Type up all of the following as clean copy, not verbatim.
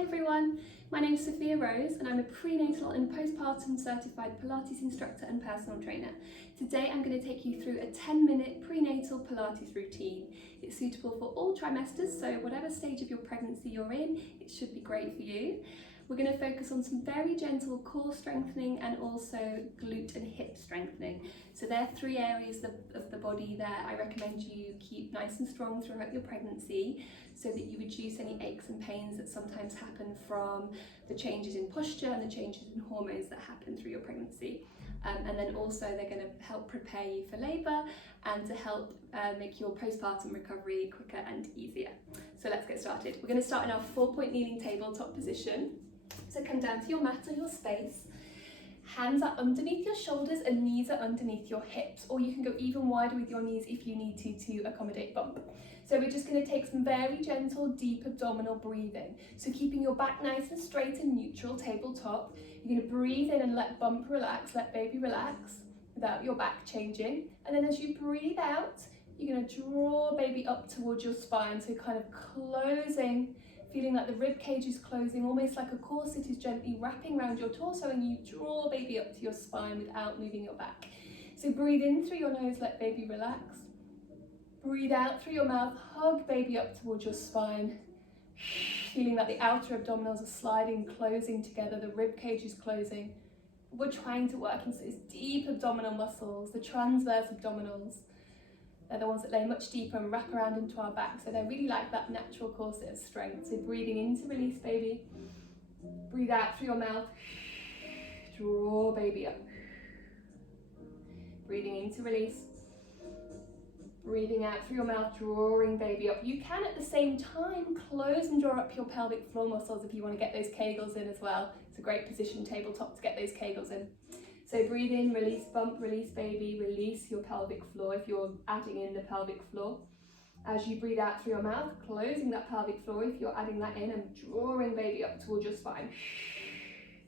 Hi everyone, my name is Sophia Rose and I'm a prenatal and postpartum certified Pilates instructor and personal trainer. Today I'm going to take you through a 10-minute prenatal Pilates routine. It's suitable for all trimesters, so whatever stage of your pregnancy you're in, it should be great for you. We're going to focus on some very gentle core strengthening and also glute and hip strengthening. So they're three areas of the body that I recommend you keep nice and strong throughout your pregnancy, so that you reduce any aches and pains that sometimes happen from the changes in posture and the changes in hormones that happen through your pregnancy. And then also they're going to help prepare you for labour and to help make your postpartum recovery quicker and easier. So let's get started. We're going to start in our 4-point kneeling tabletop position. So come down to your mat or your space. Hands are underneath your shoulders and knees are underneath your hips, or you can go even wider with your knees if you need to accommodate bump. So we're just going to take some very gentle, deep abdominal breathing. So keeping your back nice and straight and neutral, tabletop. You're going to breathe in and let bump relax, let baby relax, without your back changing. And then as you breathe out, you're going to draw baby up towards your spine, so kind of closing, feeling like the rib cage is closing, almost like a corset is gently wrapping around your torso, and you draw baby up to your spine without moving your back. So breathe in through your nose, let baby relax. Breathe out through your mouth, hug baby up towards your spine. Feeling like the outer abdominals are sliding, closing together, the rib cage is closing. We're trying to work into those deep abdominal muscles, the transverse abdominals. They're the ones that lay much deeper and wrap around into our back, so they're really like that natural corset of strength. So breathing in to release baby. Breathe out through your mouth. Draw baby up. Breathing in to release. Breathing out through your mouth, drawing baby up. You can at the same time close and draw up your pelvic floor muscles if you want to get those kegels in as well. It's a great position tabletop to get those kegels in. So breathe in, release bump, release baby, release your pelvic floor if you're adding in the pelvic floor. As you breathe out through your mouth, closing that pelvic floor if you're adding that in, and drawing baby up towards your spine.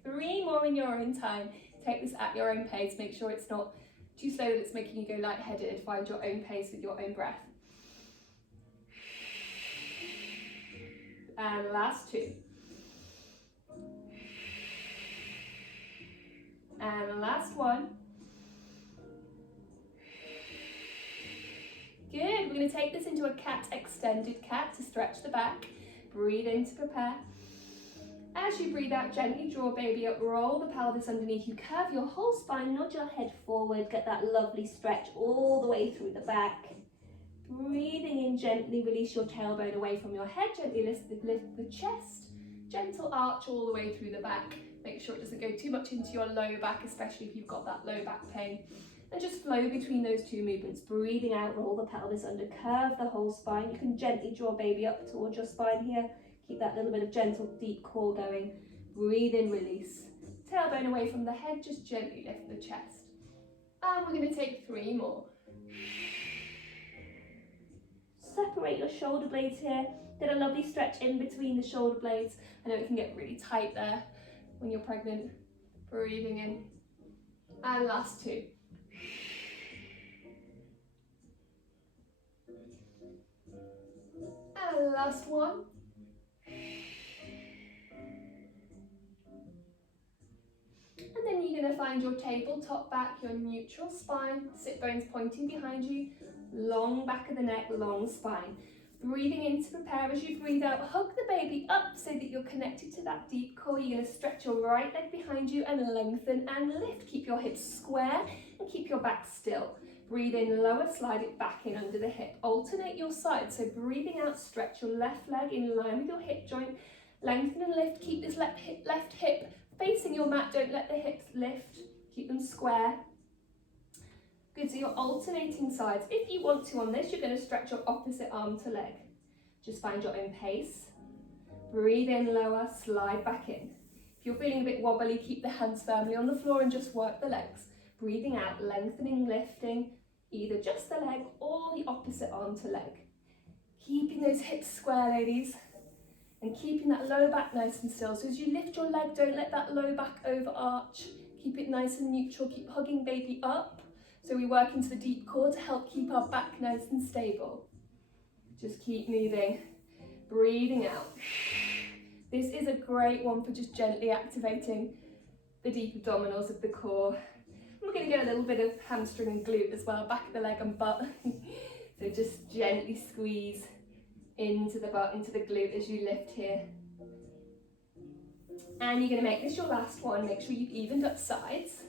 3 more in your own time. Take this at your own pace. Make sure it's not too slow that it's making you go lightheaded. Find your own pace with your own breath. And last 2. And last 1. Good. We're going to take this into a cat extended cat to stretch the back. Breathe in to prepare. As you breathe out, gently draw baby up, roll the pelvis underneath you, curve your whole spine, nod your head forward, get that lovely stretch all the way through the back. Breathing in, gently release your tailbone away from your head, gently lift the chest, gentle arch all the way through the back. Make sure it doesn't go too much into your low back, especially if you've got that low back pain. And just flow between those 2 movements. Breathing out, roll the pelvis under, curve the whole spine. You can gently draw baby up towards your spine here. Keep that little bit of gentle, deep core going. Breathe in, release. Tailbone away from the head, just gently lift the chest. And we're going to take 3 more. Separate your shoulder blades here. Get a lovely stretch in between the shoulder blades. I know it can get really tight there when you're pregnant. Breathing in. And last 2. And last 1. And then you're going to find your tabletop back, your neutral spine, sit bones pointing behind you, long back of the neck, long spine. Breathing in to prepare. As you breathe out, hug the baby up so that you're connected to that deep core. You're going to stretch your right leg behind you and lengthen and lift. Keep your hips square and keep your back still. Breathe in, lower, slide it back in under the hip. Alternate your sides. So breathing out, stretch your left leg in line with your hip joint. Lengthen and lift. Keep this left hip facing your mat. Don't let the hips lift. Keep them square. Good, so you're alternating sides. If you want to on this, you're going to stretch your opposite arm to leg. Just find your own pace. Breathe in, lower, slide back in. If you're feeling a bit wobbly, keep the hands firmly on the floor and just work the legs. Breathing out, lengthening, lifting, either just the leg or the opposite arm to leg. Keeping those hips square, ladies, and keeping that low back nice and still. So as you lift your leg, don't let that low back overarch. Keep it nice and neutral. Keep hugging baby up. So we work into the deep core to help keep our back nice and stable. Just keep moving. Breathing out. This is a great one for just gently activating the deep abdominals of the core. We're going to get a little bit of hamstring and glute as well, back of the leg and butt. So just gently squeeze into the butt, into the glute as you lift here. And you're going to make this your last one. Make sure you've evened up sides.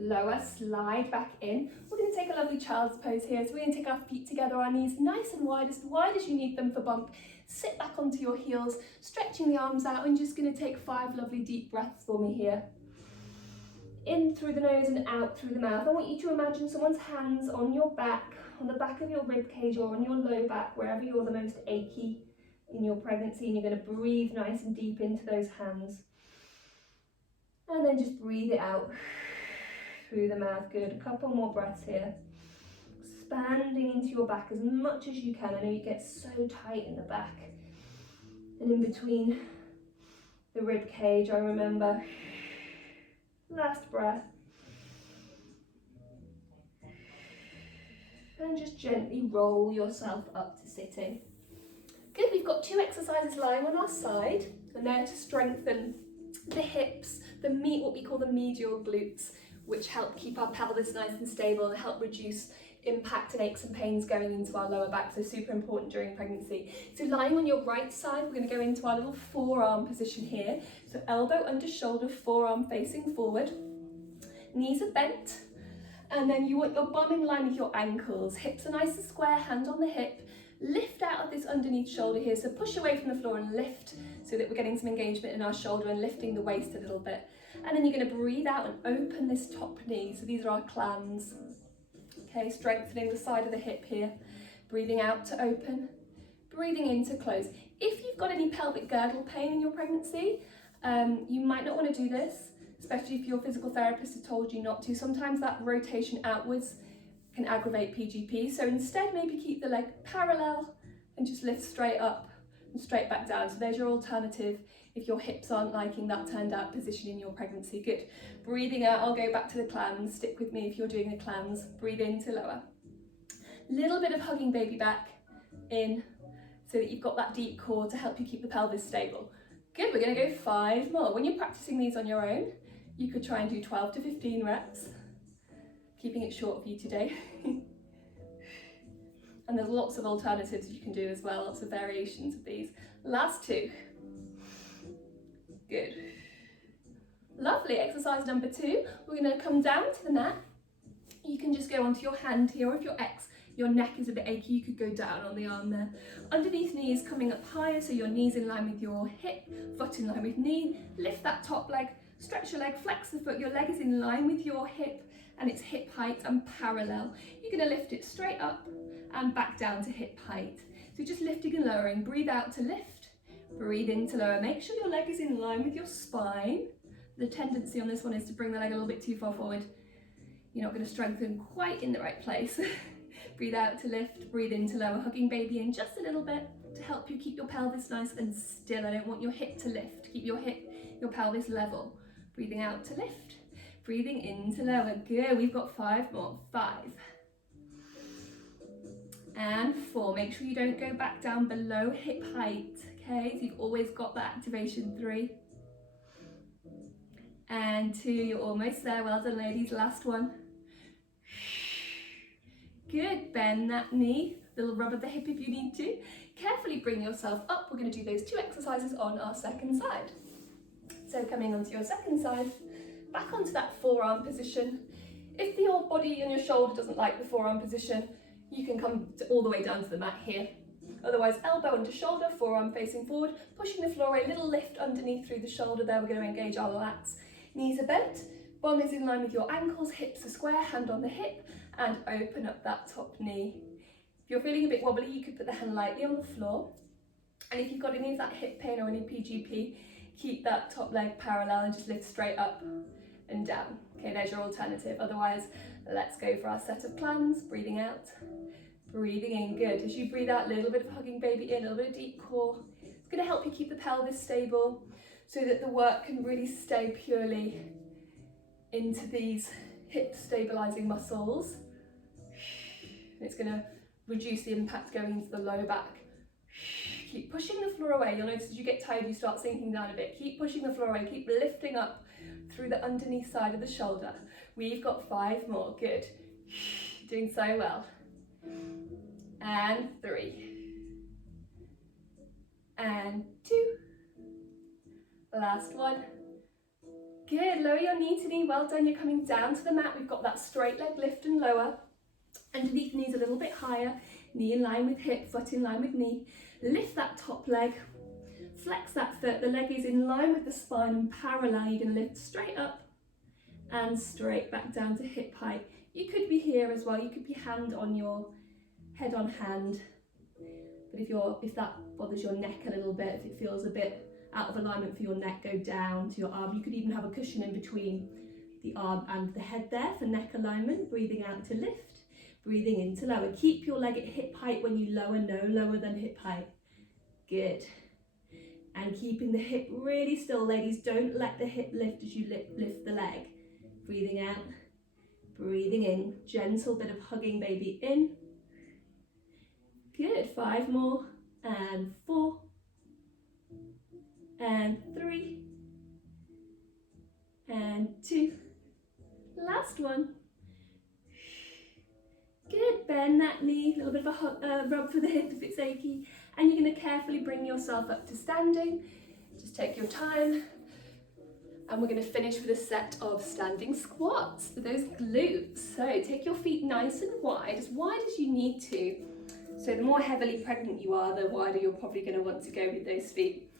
Lower, slide back in. We're going to take a lovely child's pose here. So we're going to take our feet together, our knees nice and wide as you need them for bump. Sit back onto your heels, stretching the arms out, and just going to take 5 lovely deep breaths for me here. In through the nose and out through the mouth. I want you to imagine someone's hands on your back, on the back of your rib cage or on your low back, wherever you're the most achy in your pregnancy, and you're going to breathe nice and deep into those hands. And then just breathe it out through the mouth. Good. A couple more breaths here. Expanding into your back as much as you can. I know you get so tight in the back. And in between the rib cage, I remember. Last breath. And just gently roll yourself up to sitting. Good, we've got 2 exercises lying on our side, and they're to strengthen the hips, what we call the medial glutes, which help keep our pelvis nice and stable and help reduce impact and aches and pains going into our lower back, so super important during pregnancy. So lying on your right side, we're going to go into our little forearm position here. So elbow under shoulder, forearm facing forward, knees are bent, and then you want your bum in line with your ankles, hips are nice and square, hand on the hip, lift out of this underneath shoulder here, so push away from the floor and lift so that we're getting some engagement in our shoulder and lifting the waist a little bit. And then you're going to breathe out and open this top knee, so these are our clams. Okay, strengthening the side of the hip here, breathing out to open, breathing in to close. If you've got any pelvic girdle pain in your pregnancy, you might not want to do this, especially if your physical therapist has told you not to. Sometimes that rotation outwards can aggravate PGP, so instead maybe keep the leg parallel and just lift straight up and straight back down. So there's your alternative if your hips aren't liking that turned out position in your pregnancy. Good. Breathing out, I'll go back to the clams. Stick with me if you're doing the clams. Breathe in to lower. Little bit of hugging baby back in so that you've got that deep core to help you keep the pelvis stable. Good, we're going to go 5 more. When you're practicing these on your own, you could try and do 12 to 15 reps. Keeping it short for you today. And there's lots of alternatives you can do as well, lots of variations of these. Last 2. Good. Lovely, exercise number 2. We're going to come down to the mat. You can just go onto your hand here, or if your neck is a bit achy, you could go down on the arm there. Underneath knees coming up higher, so your knees in line with your hip, foot in line with knee. Lift that top leg, stretch your leg, flex the foot. Your leg is in line with your hip and it's hip height and parallel. You're going to lift it straight up and back down to hip height. So just lifting and lowering. Breathe out to lift, breathe in to lower. Make sure your leg is in line with your spine. The tendency on this one is to bring the leg a little bit too far forward. You're not going to strengthen quite in the right place. Breathe out to lift, breathe in to lower, hugging baby in just a little bit to help you keep your pelvis nice and still. I don't want your hip to lift. Keep your pelvis level. Breathing out to lift, breathing in to lower. Good, we've got 5 more. 5. And 4. Make sure you don't go back down below hip height. Okay, so you've always got that activation. 3. And 2, you're almost there. Well done, ladies. Last one. Good, bend that knee, little rub of the hip if you need to. Carefully bring yourself up. We're going to do those 2 exercises on our second side. So coming onto your second side, back onto that forearm position. If your body and your shoulder doesn't like the forearm position, you can come all the way down to the mat here. Otherwise, elbow under shoulder, forearm facing forward, pushing the floor away, little lift underneath through the shoulder there. We're going to engage our lats. Knees are bent, bum is in line with your ankles, hips are square, hand on the hip, and open up that top knee. If you're feeling a bit wobbly, you could put the hand lightly on the floor. And if you've got any of that hip pain or any PGP, keep that top leg parallel and just lift straight up and down. Okay, there's your alternative. Otherwise, let's go for our set of clams. Breathing out, breathing in. Good. As you breathe out, a little bit of hugging baby in, a little bit of deep core. It's going to help you keep the pelvis stable so that the work can really stay purely into these hip stabilizing muscles. And it's going to reduce the impact going into the low back. keep pushing the floor away. You'll notice as you get tired, you start sinking down a bit. Keep pushing the floor away, keep lifting up through the underneath side of the shoulder. We've got 5 more, good. Doing so well. And 3. And 2. Last one. Good, lower your knee to knee, well done. You're coming down to the mat. We've got that straight leg lift and lower. Underneath the knees a little bit higher, knee in line with hip, foot in line with knee. Lift that top leg, flex that foot, the leg is in line with the spine and parallel. You're going to lift straight up and straight back down to hip height. You could be here as well, you could be hand on your head on hand. But if that bothers your neck a little bit, if it feels a bit out of alignment for your neck, go down to your arm. You could even have a cushion in between the arm and the head there for neck alignment. Breathing out to lift, breathing in to lower. Keep your leg at hip height when you lower, no lower than hip height. Good. And keeping the hip really still, ladies. Don't let the hip lift as you lift the leg. Breathing out, breathing in. Gentle bit of hugging baby in. Good, 5 more. And 4. And 3. And 2. Last one. Good, bend that knee, a little bit of a rub for the hip if it's achy. And you're going to carefully bring yourself up to standing. Just take your time. And we're going to finish with a set of standing squats for those glutes. So take your feet nice and wide as you need to. So the more heavily pregnant you are, the wider you're probably going to want to go with those feet.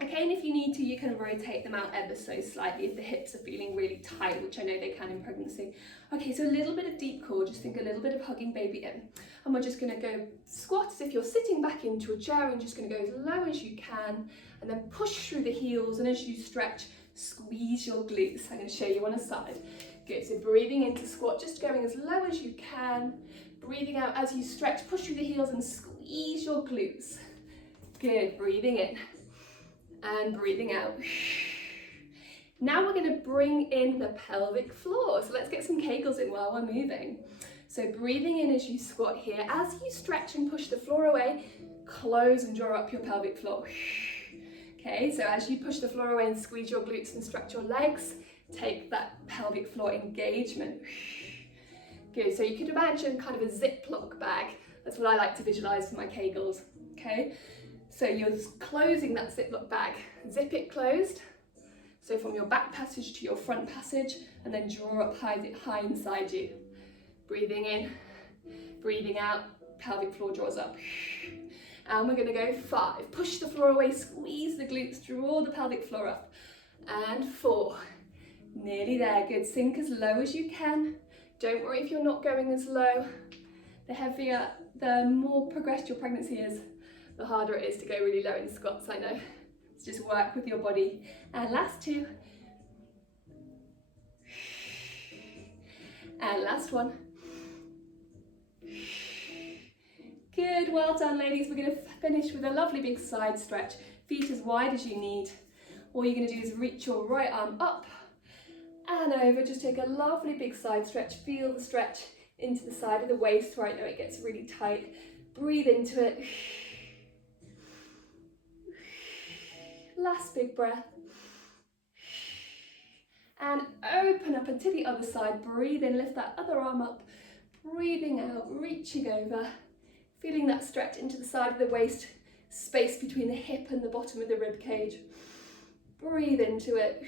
Okay, and if you need to, you can rotate them out ever so slightly if the hips are feeling really tight, which I know they can in pregnancy. Okay, so a little bit of deep core, just think a little bit of hugging baby in. And we're just gonna go squat as if you're sitting back into a chair and just gonna go as low as you can and then push through the heels, and as you stretch, squeeze your glutes. I'm gonna show you on a side. Good, so breathing into squat, just going as low as you can. Breathing out as you stretch, push through the heels and squeeze your glutes. Good, breathing in. And breathing out. Now we're going to bring in the pelvic floor. So let's get some kegels in while we're moving. So breathing in as you squat here. As you stretch and push the floor away, close and draw up your pelvic floor. Okay, so as you push the floor away and squeeze your glutes and stretch your legs, take that pelvic floor engagement. Good, so you could imagine kind of a Ziploc bag. That's what I like to visualize for my kegels. Okay. So you're closing that Ziploc bag, zip it closed. So from your back passage to your front passage, and then draw up high inside you. Breathing in, breathing out, pelvic floor draws up. And we're gonna go 5. Push the floor away, squeeze the glutes, draw the pelvic floor up. And 4, nearly there, good. Sink as low as you can. Don't worry if you're not going as low. The more progressed your pregnancy is, the harder it is to go really low in squats, I know. It's just work with your body. And last 2. And last 1. Good, well done ladies. We're gonna finish with a lovely big side stretch. Feet as wide as you need. All you're gonna do is reach your right arm up and over. Just take a lovely big side stretch. Feel the stretch into the side of the waist where I know it gets really tight. Breathe into it. Last big breath. And open up into the other side. Breathe in, lift that other arm up. Breathing out, reaching over. Feeling that stretch into the side of the waist, space between the hip and the bottom of the rib cage. Breathe into it.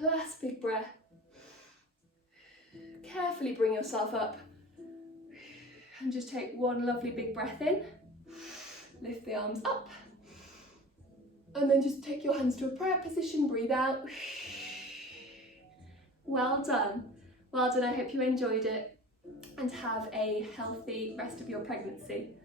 Last big breath. Carefully bring yourself up. And just take one lovely big breath in. Lift the arms up. And then just take your hands to a prayer position, breathe out. Well done. Well done, I hope you enjoyed it. And have a healthy rest of your pregnancy.